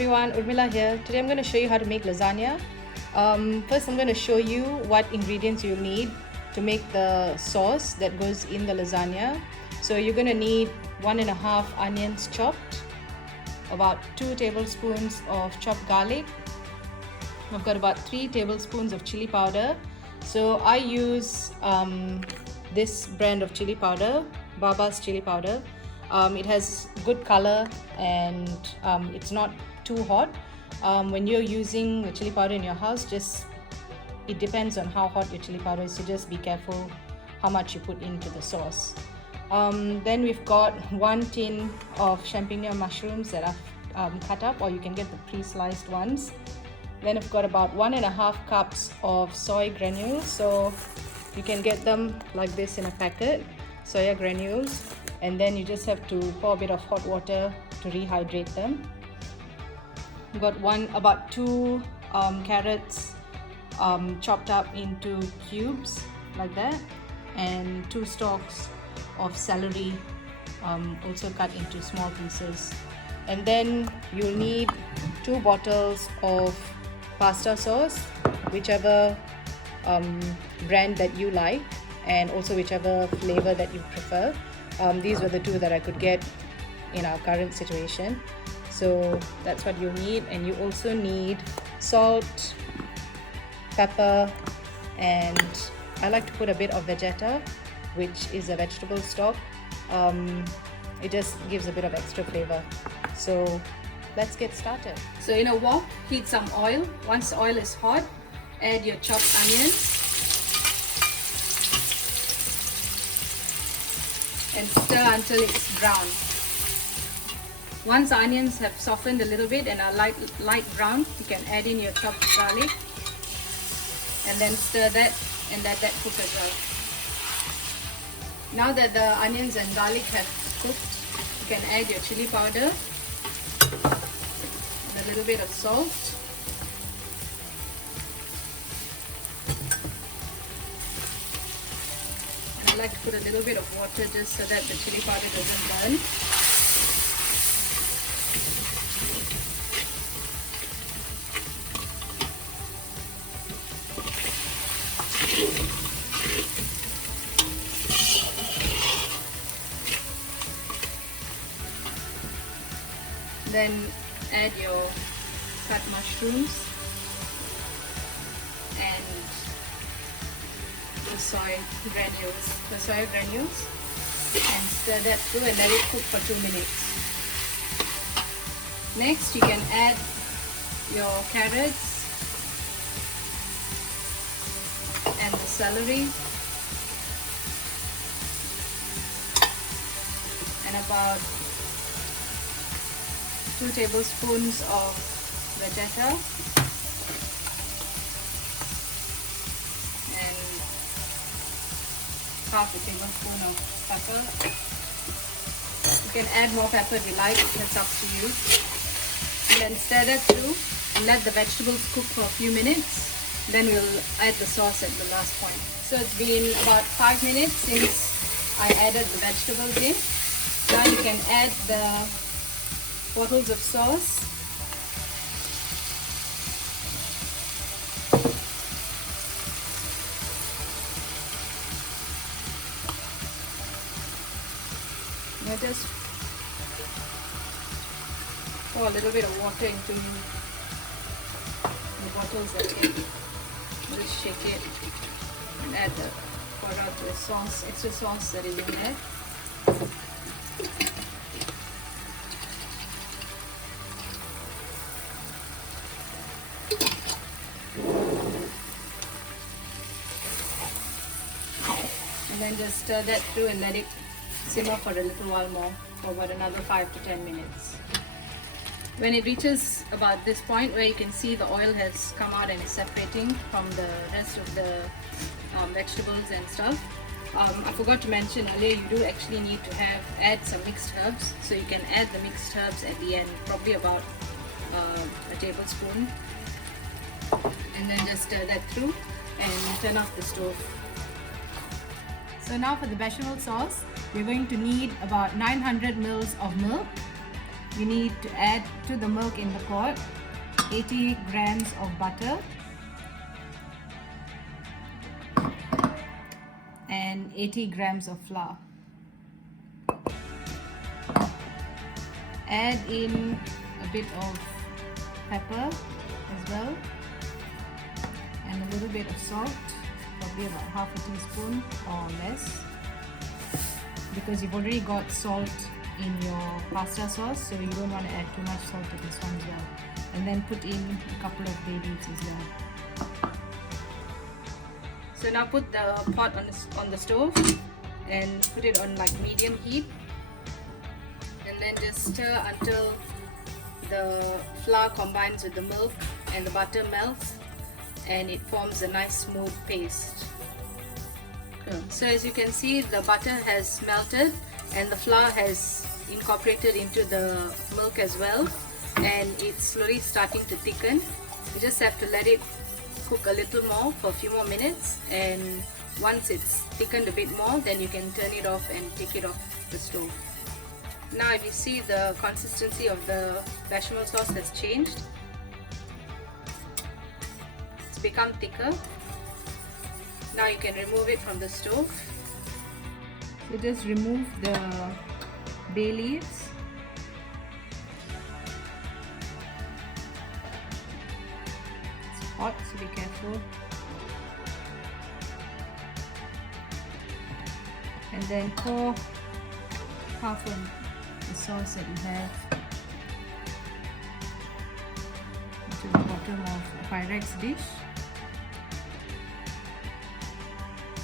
everyone, Urmila here. Today I'm going to show you how to make lasagna. First I'm going to show you what ingredients you'll need to make the sauce that goes in the lasagna. So you're going to need 1.5 onions chopped, about 2 tablespoons of chopped garlic. I've got about 3 tablespoons of chili powder. So I use this brand of chili powder, Baba's chili powder. It has good color and it's not too hot. When you're using the chili powder in your house, it depends on how hot your chili powder is, so just be careful how much you put into the sauce. Then we've got 1 tin of champignon mushrooms that I've cut up, or you can get the pre-sliced ones. Then I've got about 1.5 cups of soy granules, so you can get them like this in a packet, soya granules, and then you just have to pour a bit of hot water to rehydrate them. We've got about 2 carrots chopped up into cubes like that, and 2 stalks of celery also cut into small pieces. And then you'll need 2 bottles of pasta sauce, whichever brand that you like, and also whichever flavor that you prefer. These were the 2 that I could get in our current situation, so that's what you need. And you also need salt, pepper, and I like to put a bit of Vegeta, which is a vegetable stock. It just gives a bit of extra flavor. So let's get started. So in a wok, heat some oil. Once the oil is hot, add your chopped onions and stir until it's brown. Once the onions have softened a little bit and are light brown, you can add in your chopped garlic and then stir that and let that cook as well. Now that the onions and garlic have cooked, you can add your chili powder and a little bit of salt. I like to put a little bit of water just so that the chili powder doesn't burn. Then add your cut mushrooms and the soy granules, and stir that through and let it cook for 2 minutes. Next, you can add your carrots and the celery and about 2 tablespoons of Vegeta and half a tablespoon of pepper. You can add more pepper if you like, it's up to you. And then stir that through and let the vegetables cook for a few minutes. Then we'll add the sauce at the last point. So it's been about 5 minutes since I added the vegetables in. Now you can add the bottles of sauce. Now just pour a little bit of water into the bottles again. Just shake it and pour out the sauce, extra sauce that is in there. And then just stir that through and let it simmer for a little while more, for about another 5 to 10 minutes. When it reaches about this point where you can see the oil has come out and is separating from the rest of the vegetables and stuff, I forgot to mention earlier, you do actually need to add some mixed herbs. So you can add the mixed herbs at the end, probably about a tablespoon, and then just stir that through and turn off the stove. So now for the bechamel sauce, we're going to need about 900 ml of milk, you need to add to the milk in the pot 80 grams of butter and 80 grams of flour. Add in a bit of pepper as well and a little bit of salt, probably about half a teaspoon or less, because you've already got salt in your pasta sauce, so you don't want to add too much salt to this one as well. And then put in a couple of bay leaves as well. So now put the pot on the stove and put it on like medium heat, and then just stir until the flour combines with the milk and the butter melts and it forms a nice smooth paste. So as you can see, the butter has melted and the flour has incorporated into the milk as well, and it's slowly starting to thicken. You just have to let it cook a little more for a few more minutes, and once it's thickened a bit more, then you can turn it off and take it off the stove. Now if you see, the consistency of the bechamel sauce has changed. It's become thicker. Now you can remove it from the stove. So just remove the bay leaves. It's hot, so be careful. And then pour half of the sauce that you have into the bottom of a Pyrex dish.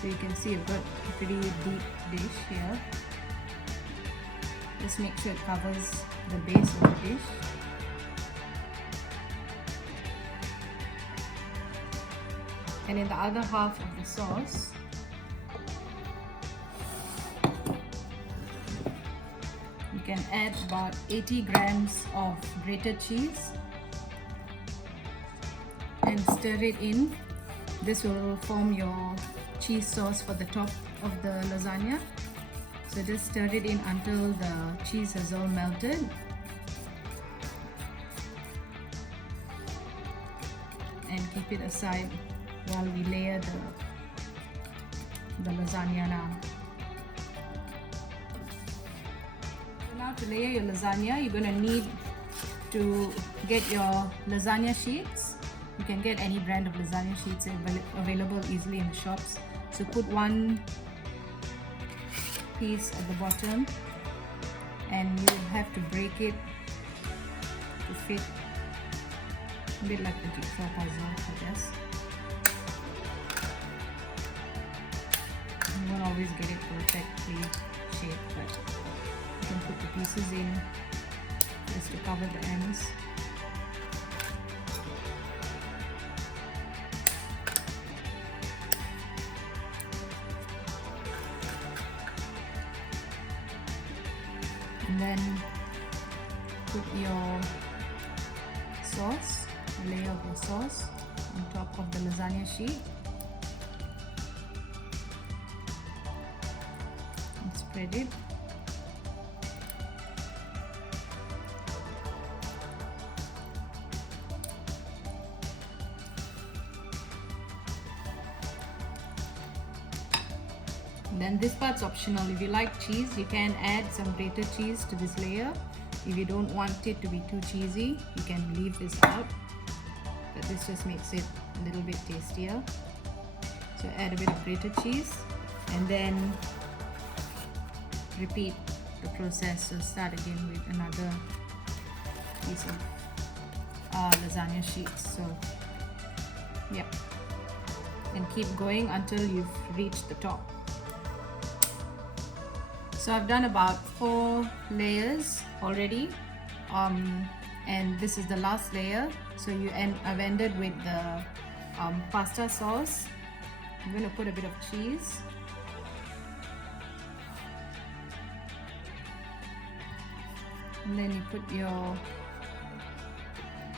So you can see I've got a pretty deep dish here. Just make sure it covers the base of the dish. And in the other half of the sauce, you can add about 80 grams of grated cheese and stir it in. This will form your cheese sauce for the top of the lasagna. So just stir it in until the cheese has all melted. And keep it aside while we layer the lasagna now. So now to layer your lasagna, you're going to need to get your lasagna sheets. You can get any brand of lasagna sheets available easily in the shops. So put one piece at the bottom and you have to break it to fit, a bit like a jigsaw puzzle, I guess. You won't always get it perfectly shaped, but you can put the pieces in just to cover the ends. And then put your sauce, a layer of your sauce on top of the lasagna sheet and spread it. Then this part's optional. If you like cheese, you can add some grated cheese to this layer. If you don't want it to be too cheesy, you can leave this out, but this just makes it a little bit tastier. So add a bit of grated cheese and then repeat the process. So start again with another piece of lasagna sheets. So yeah, and keep going until you've reached the top. So I've done about 4 layers already, and this is the last layer. So I've ended with the pasta sauce. I'm going to put a bit of cheese. And then you put your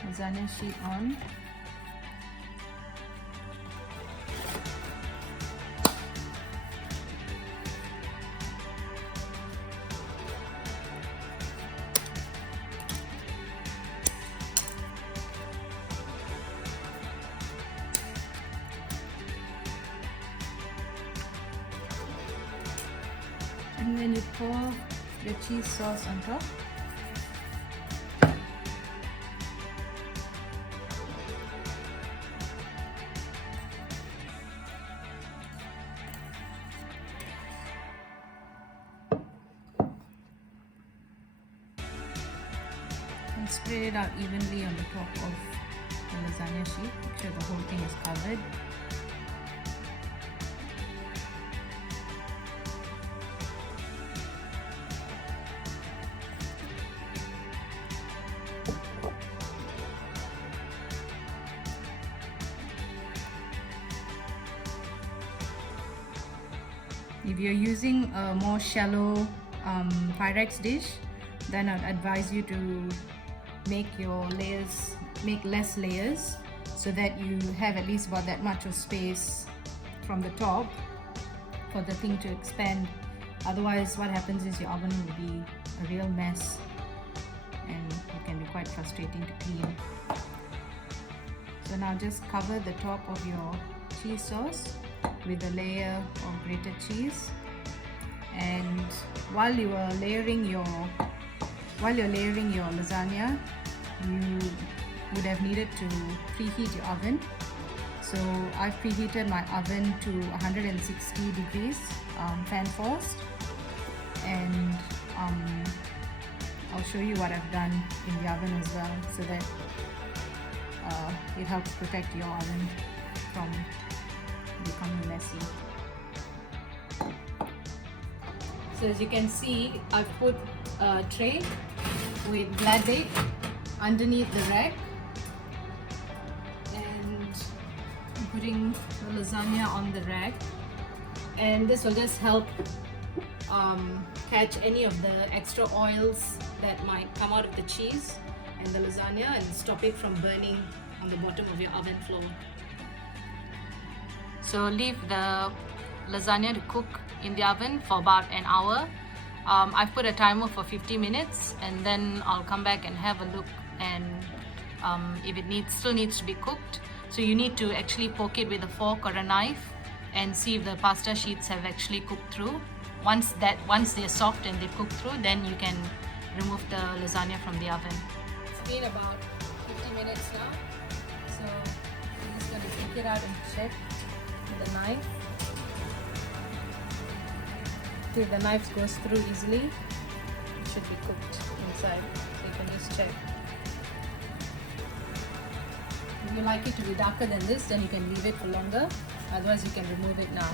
lasagna sheet on. And then you pour your cheese sauce on top. And spread it out evenly on the top of the lasagna sheet. Make sure the whole thing is covered. If you're using a more shallow Pyrex dish, then I'd advise you to make your layers, make less layers, so that you have at least about that much of space from the top for the thing to expand. Otherwise, what happens is your oven will be a real mess and it can be quite frustrating to clean. So now just cover the top of your cheese sauce with a layer of grated cheese, and while you're layering your lasagna, you would have needed to preheat your oven. So I've preheated my oven to 160 degrees, fan forced, and I'll show you what I've done in the oven as well, so that it helps protect your oven from becoming messy. So as you can see, I've put a tray with glad bake underneath the rack, and I'm putting the lasagna on the rack, and this will just help catch any of the extra oils that might come out of the cheese and the lasagna, and stop it from burning on the bottom of your oven floor. So leave the lasagna to cook in the oven for about an hour. I've put a timer for 50 minutes, and then I'll come back and have a look, and if it still needs to be cooked, so you need to actually poke it with a fork or a knife and see if the pasta sheets have actually cooked through. Once they're soft and they've cooked through, then you can remove the lasagna from the oven. It's been about 50 minutes now, so I'm just going to take it out and check with the knife. If the knife goes through easily, it should be cooked inside, so you can just check. If you like it to be darker than this, then you can leave it for longer, otherwise you can remove it now.